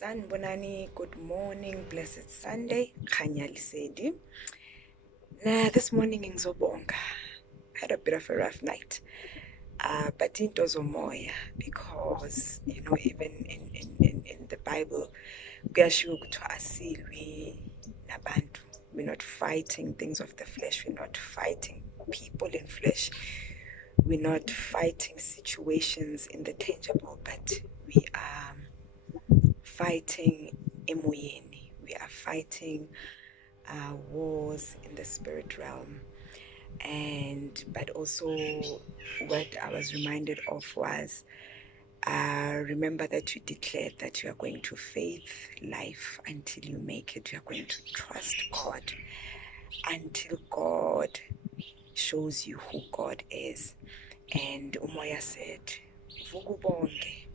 Sanibonani, good morning, blessed Sunday. Khanya lisedi. This morning ngizobonga. Had a bit of a rough night. But into zomoya, because even in the Bible kuyashiwo ukuthi asilwi nabantu. We're not fighting things of the flesh. We're not fighting people in flesh. We're not fighting situations in the tangible, but we are fighting emoyeni. We are fighting wars in the spirit realm. But also what I was reminded of was, remember that you declared that you are going to faith life until you make it. You are going to trust God until God shows you who God is. And Umoya said, Vuka ubonge,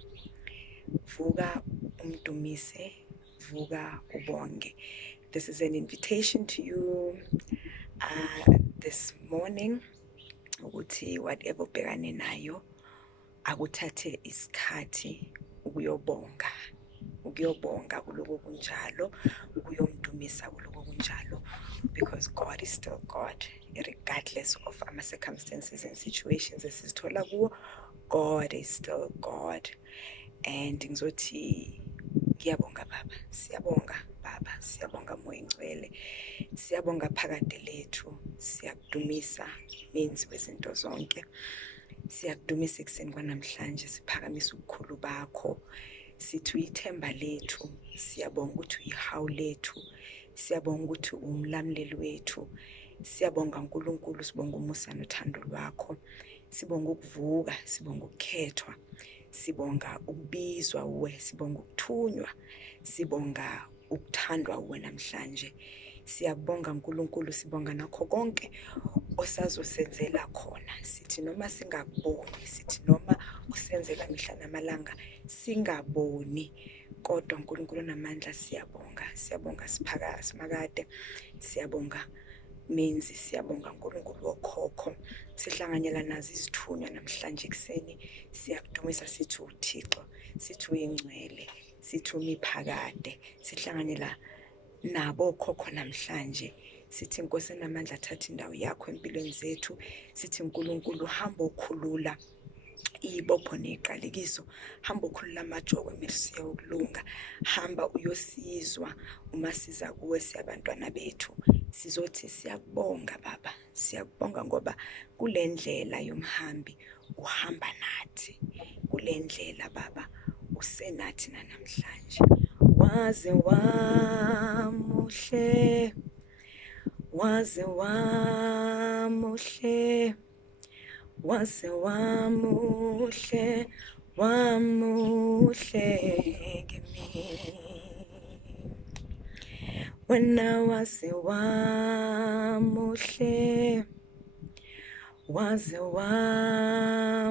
Vuka udumise, Vuka ubonge. This is an invitation to you this morning ukuthi whatever ubhekane nayo akuthathe isikhathi ukuyobonga kuloko kunjalo, ukuyomdumisa kuloko kunjalo, because God is still God regardless of our circumstances and situations esizithola kuwo. God is still God. And ngizothi ngiyabonga baba, siyabonga baba, siyabonga moya ngcwele, siyabonga phakade lethu, siyakudumisa menzi wezinto zonke, siyakudumisa ekuseni kwanamhlanje, siphakamisa ubukhulu bakho, sithi uyithemba lethu, siyabonga ukuthi uyihawu lethu, siyabonga ukuthi umlamleli wethu, siyabonga uNkulunkulu, sibonga umusa nothando lwakho, sibonga ukuvuka, sibonga ukukhethwa, sibonga ukubizwa uwe, sibonga ukuthunywa, sibonga ukuthandwa uwe namhlanje. Siyabonga uNkulunkulu, sibonga nakho konke osazosenzela khona. Sithi noma singaboni, sithi noma usenzela mihla namalanga singaboni, kodwa uNkulunkulu namandla siyabonga. Siyabonga simakade, siyabonga menzi, siyabonga uNkulunkulu wokhokho. Sihlanganyela nazo izithunywa namhlanje ekuseni, siyakudumisa sithi uThixo, sithi uyingcwele, sithi umiphakade. Sihlanganyela nabo okhokho namhlanje, sithi Nkosi enamandla thatha indawo yakho empilweni zethu, sithi uNkulunkulu hamba okhulula ibopho neqalekiso, hamba ukhulula amajoko emisiya ukulunga, hamba uyosizwa uma siza kuwe siyabantwana bethu. Sizothi siyakubonga baba, siyakubonga ngoba kule ndlela yomhambi uhamba nathi, kule ndlela baba usenathi namhlanje. Waze wamuhle, waze wamuhle, waze wamuhle, wamuhle kimi. Wena waze wamuhle, waze wamuhle,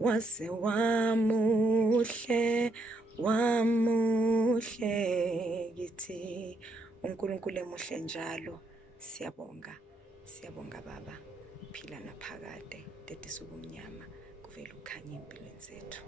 waze wamuhle, wamuhle kithi. uNkulunkulu emuhle njalo, siyabonga, siyabonga baba, phila naphakade, dedisa ubumnyama kuvela ukhanya empilweni zethu.